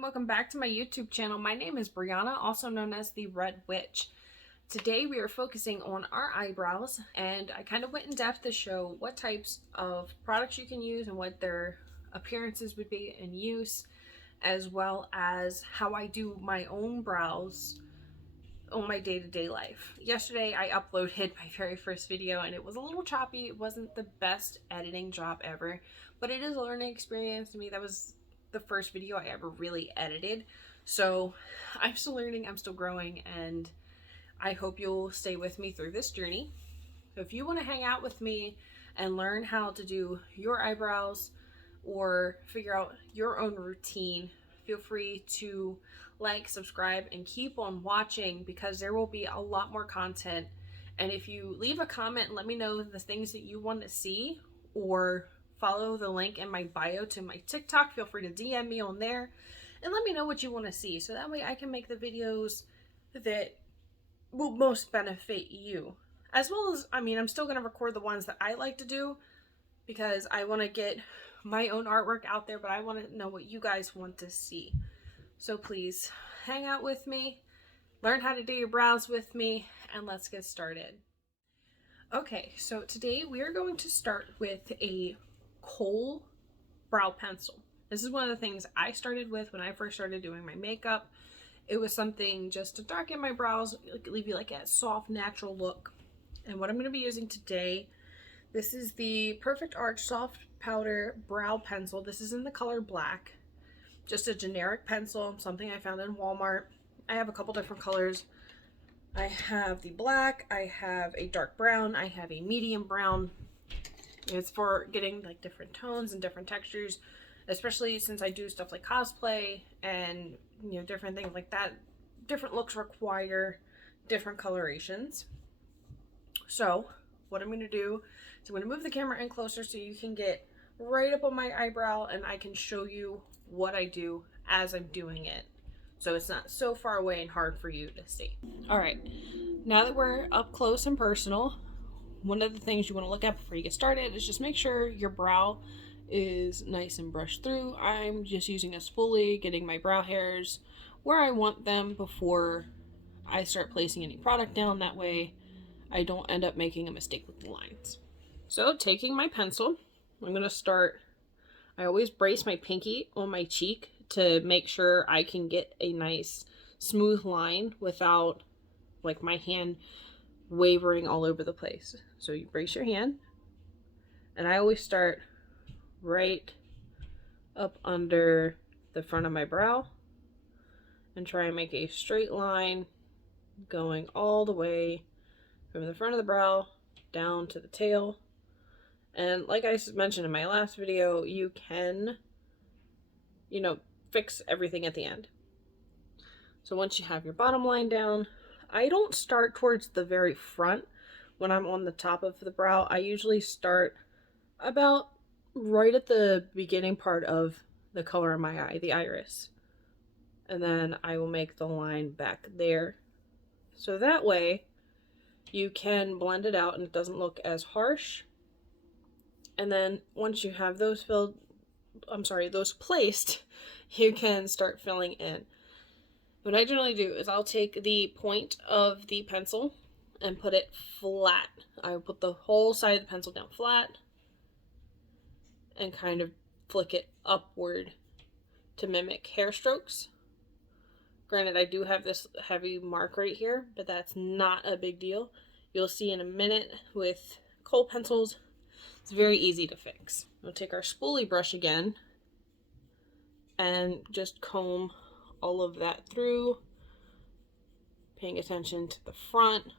and welcome back to my YouTube channel. My name is Brianna, also known as the Red Witch. Today we are focusing on our eyebrows, and I kind of went in depth to show what types of products you can use and what their appearances would be in use, as well as how I do my own brows on my day-to-day life. Yesterday I uploaded my very first video and it was a little choppy. It wasn't the best editing job ever, but it is a learning experience to me. That was the first video I ever really edited. So I'm still learning, I'm still growing, and I hope you'll stay with me through this journey. So if you want to hang out with me and learn how to do your eyebrows or figure out your own routine, feel free to like, subscribe, and keep on watching because there will be a lot more content. And if you leave a comment and let me know the things that you want to see, or follow the link in my bio to my TikTok, feel free to DM me on there and let me know what you want to see, so that way I can make the videos that will most benefit you. As well as, I'm still going to record the ones that I like to do because I want to get my own artwork out there, but I want to know what you guys want to see. So please hang out with me, learn how to do your brows with me, and let's get started. Okay, so today we are going to start with a Kohl brow pencil. This is one of the things I started with when I first started doing my makeup. It was something just to darken my brows, leave you like a soft, natural look. And what I'm going to be using today, this is the Perfect Arch Soft Powder Brow Pencil. This is in the color black. Just a generic pencil, something I found in Walmart. I have a couple different colors. I have the black, I have a dark brown, I have a medium brown. It's for getting like different tones and different textures, especially since I do stuff like cosplay and different things like that. Different looks require different colorations. So what I'm going to do is I'm going to move the camera in closer so you can get right up on my eyebrow and I can show you what I do as I'm doing it, so it's not so far away and hard for you to see. Alright, now that we're up close and personal, one of the things you want to look at before you get started is just make sure your brow is nice and brushed through. I'm just using a spoolie, getting my brow hairs where I want them before I start placing any product down. That way I don't end up making a mistake with the lines. So taking my pencil, I'm going to start. I always brace my pinky on my cheek to make sure I can get a nice smooth line without like my hand wavering all over the place. So you brace your hand, and I always start right up under the front of my brow and try and make a straight line going all the way from the front of the brow down to the tail. And like I mentioned in my last video, you can, fix everything at the end. So once you have your bottom line down, I don't start towards the very front when I'm on the top of the brow. I usually start about right at the beginning part of the color of my eye, the iris. And then I will make the line back there. So that way you can blend it out and it doesn't look as harsh. And then once you have those those placed, you can start filling in. What I generally do is I'll take the point of the pencil and put it flat. I will put the whole side of the pencil down flat and kind of flick it upward to mimic hair strokes. Granted, I do have this heavy mark right here, but that's not a big deal. You'll see in a minute with Kohl pencils, it's very easy to fix. We'll take our spoolie brush again and just comb all of that through, paying attention to the front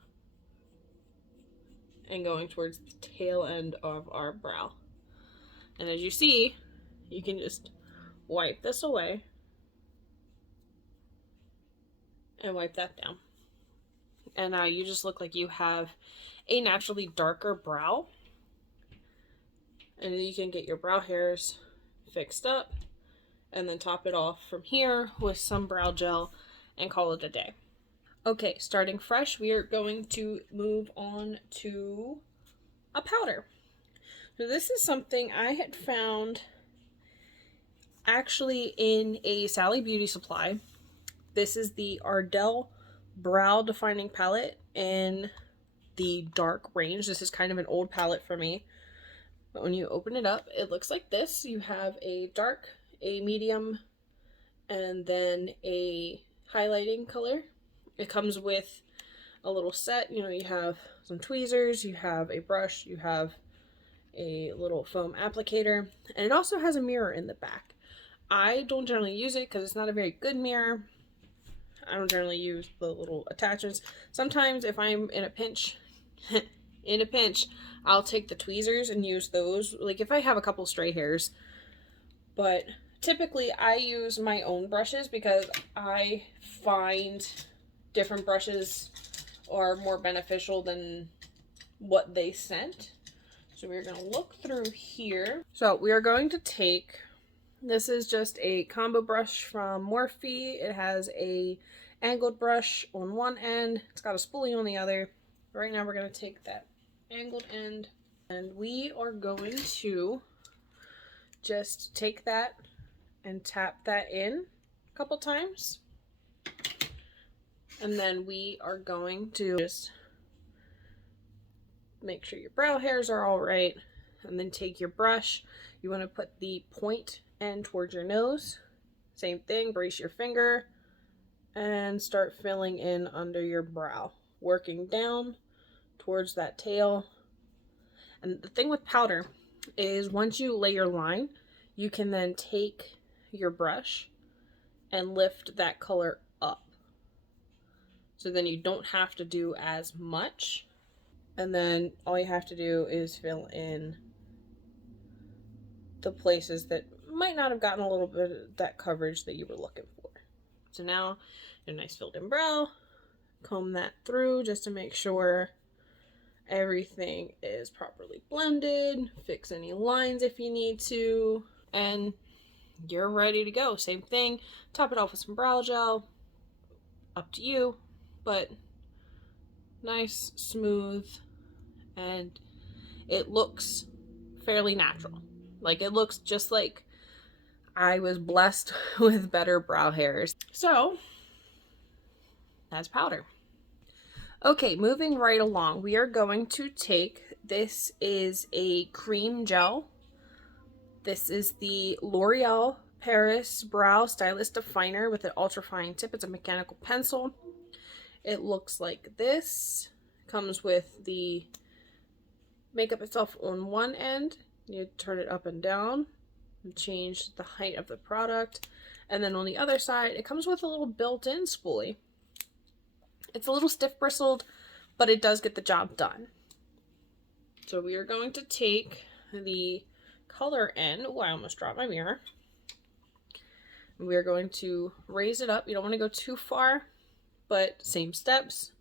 and going towards the tail end of our brow. And as you see, you can just wipe this away and wipe that down. And now you just look like you have a naturally darker brow. And then you can get your brow hairs fixed up and then top it off from here with some brow gel and call it a day. Okay, starting fresh, we are going to move on to a powder. So this is something I had found actually in a Sally Beauty Supply. This is the Ardell Brow Defining Palette in the dark range. This is kind of an old palette for me. But when you open it up, it looks like this. You have a dark, a medium, and then a highlighting color. It comes with a little set. You know, you have some tweezers, you have a brush, you have a little foam applicator, and it also has a mirror in the back. I don't generally use it because it's not a very good mirror. I don't generally use the little attachments. Sometimes if I'm in a pinch, I'll take the tweezers and use those, like if I have a couple stray hairs. But typically I use my own brushes because I find different brushes are more beneficial than what they sent. So we're going to look through here. So we are going to take, this is just a combo brush from Morphe. It has a angled brush on one end. It's got a spoolie on the other. Right now we're going to take that angled end and we are going to just take that and tap that in a couple times. And then we are going to just make sure your brow hairs are all right. And then take your brush. You want to put the point end towards your nose. Same thing, brace your finger and start filling in under your brow, working down towards that tail. And the thing with powder is once you lay your line, you can then take your brush and lift that color up. So then you don't have to do as much. And then all you have to do is fill in the places that might not have gotten a little bit of that coverage that you were looking for. So now, a nice filled in brow, comb that through just to make sure everything is properly blended, fix any lines if you need to, and you're ready to go. Same thing, top it off with some brow gel, up to you, but nice, smooth, and it looks fairly natural. Like, it looks just like I was blessed with better brow hairs. So, that's powder. Okay, moving right along, we are going to take, this is a cream gel. This is the L'Oreal Paris Brow Stylist Definer with an ultra fine tip. It's a mechanical pencil. It looks like this. Comes with the makeup itself on one end. You turn it up and down and change the height of the product. And then on the other side, it comes with a little built-in spoolie. It's a little stiff bristled, but it does get the job done. So we are going to take the color end. Oh, I almost dropped my mirror. We are going to raise it up. You don't want to go too far, but same steps.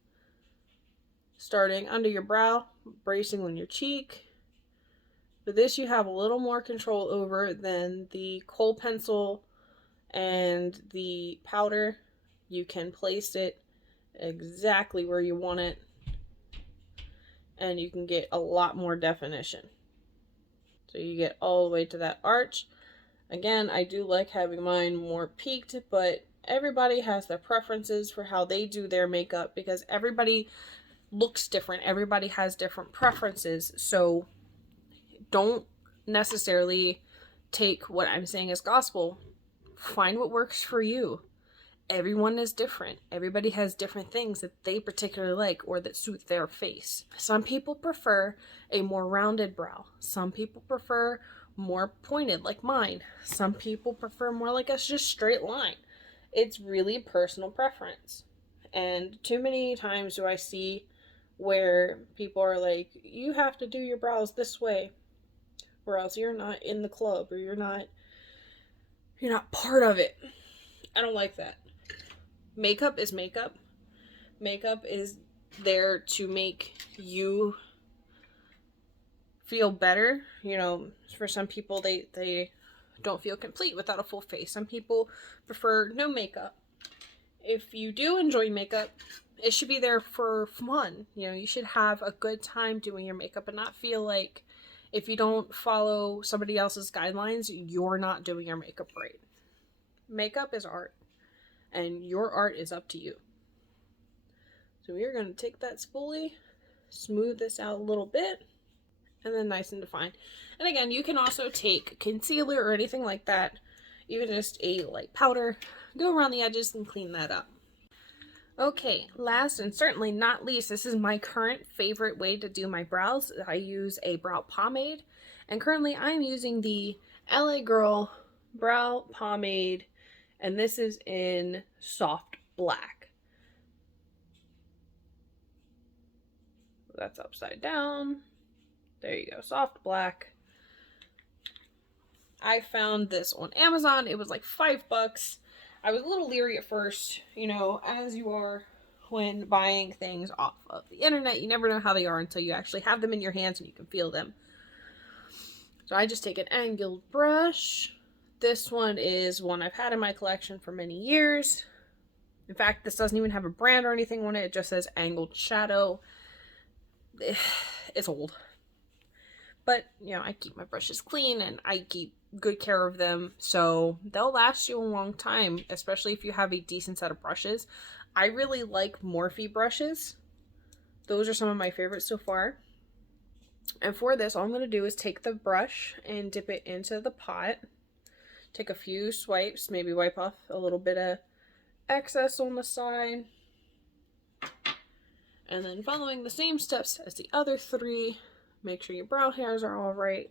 Starting under your brow, bracing on your cheek. But this you have a little more control over than the Kohl pencil and the powder. You can place it exactly where you want it, and you can get a lot more definition. So you get all the way to that arch. Again, I do like having mine more peaked, but everybody has their preferences for how they do their makeup because everybody looks different. Everybody has different preferences. So don't necessarily take what I'm saying as gospel. Find what works for you. Everyone is different. Everybody has different things that they particularly like or that suit their face. Some people prefer a more rounded brow. Some people prefer more pointed like mine. Some people prefer more like a just straight line. It's really personal preference. And too many times do I see where people are like, you have to do your brows this way or else you're not in the club or you're not part of it. I don't like that. Makeup is makeup. Makeup is there to make you feel better. You know, for some people, they don't feel complete without a full face. Some people prefer no makeup. If you do enjoy makeup, it should be there for fun. You know, you should have a good time doing your makeup and not feel like If you don't follow somebody else's guidelines, you're not doing your makeup right. Makeup is art, and your art is up to you. So we are going to take that spoolie, smooth this out a little bit, and then nice and defined. And again, you can also take concealer or anything like that, even just a light powder, go around the edges and clean that up. Okay, last and certainly not least, this is my current favorite way to do my brows. I use a brow pomade, and currently I'm using the LA Girl Brow Pomade, and this is in soft black. That's upside down. There you go, soft black. I found this on Amazon. It was like $5. I was a little leery at first, you know, as you are when buying things off of the internet. You never know how they are until you actually have them in your hands and you can feel them. So I just take an angled brush. This one is one I've had in my collection for many years. In fact, this doesn't even have a brand or anything on it. It just says Angled Shadow. It's old. But, you know, I keep my brushes clean and I keep good care of them, so they'll last you a long time, especially if you have a decent set of brushes. I really like Morphe brushes. Those are some of my favorites so far. And for this, all I'm going to do is take the brush and dip it into the pot. Take a few swipes, maybe wipe off a little bit of excess on the side. And then following the same steps as the other three, make sure your brow hairs are all right.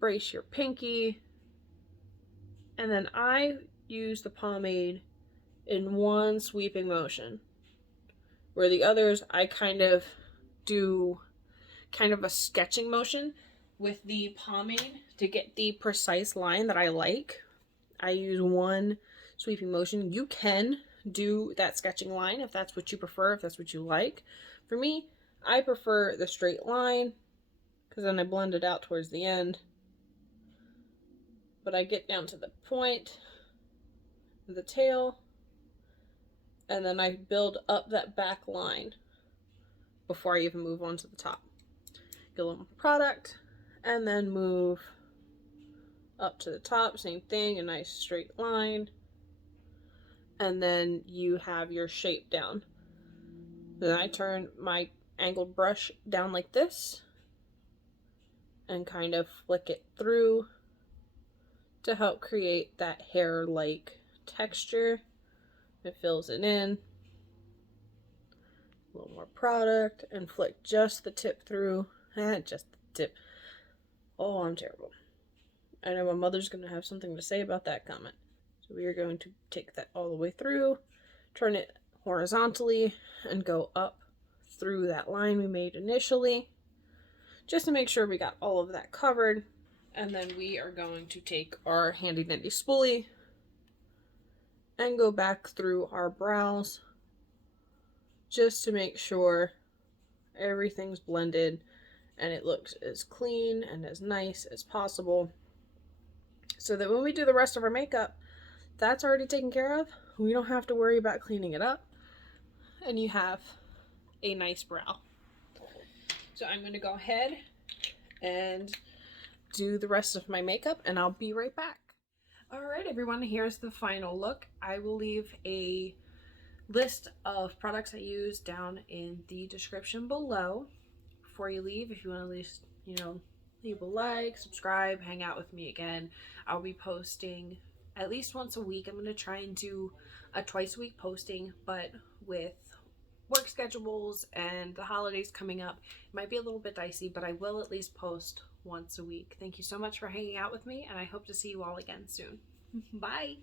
Brace your pinky. And then I use the pomade in one sweeping motion, where the others I kind of do a sketching motion with the pomade to get the precise line that I like. I use one sweeping motion. You can do that sketching line if that's what you prefer, if that's what you like. For me, I prefer the straight line because then I blend it out towards the end. But I get down to the point, the tail, and then I build up that back line before I even move on to the top. Get a little more product, and then move up to the top, same thing, a nice straight line. And then you have your shape down. Then I turn my angled brush down like this, and kind of flick it through to help create that hair-like texture. It fills it in. A little more product and flick just the tip through. Just the tip. Oh, I'm terrible. I know my mother's going to have something to say about that comment. So we are going to take that all the way through, turn it horizontally, and go up through that line we made initially, just to make sure we got all of that covered. And then we are going to take our handy dandy spoolie and go back through our brows just to make sure everything's blended and it looks as clean and as nice as possible, so that when we do the rest of our makeup, that's already taken care of. We don't have to worry about cleaning it up, and you have a nice brow. So I'm going to go ahead and do the rest of my makeup, and I'll be right back. Alright everyone, here's the final look. I will leave a list of products I use down in the description below. Before you leave, if you want to at least, you know, leave a like, subscribe, hang out with me again. I'll be posting at least once a week. I'm going to try and do a twice a week posting, but with work schedules and the holidays coming up, it might be a little bit dicey, but I will at least post once a week. Thank you so much for hanging out with me, and I hope to see you all again soon. Bye!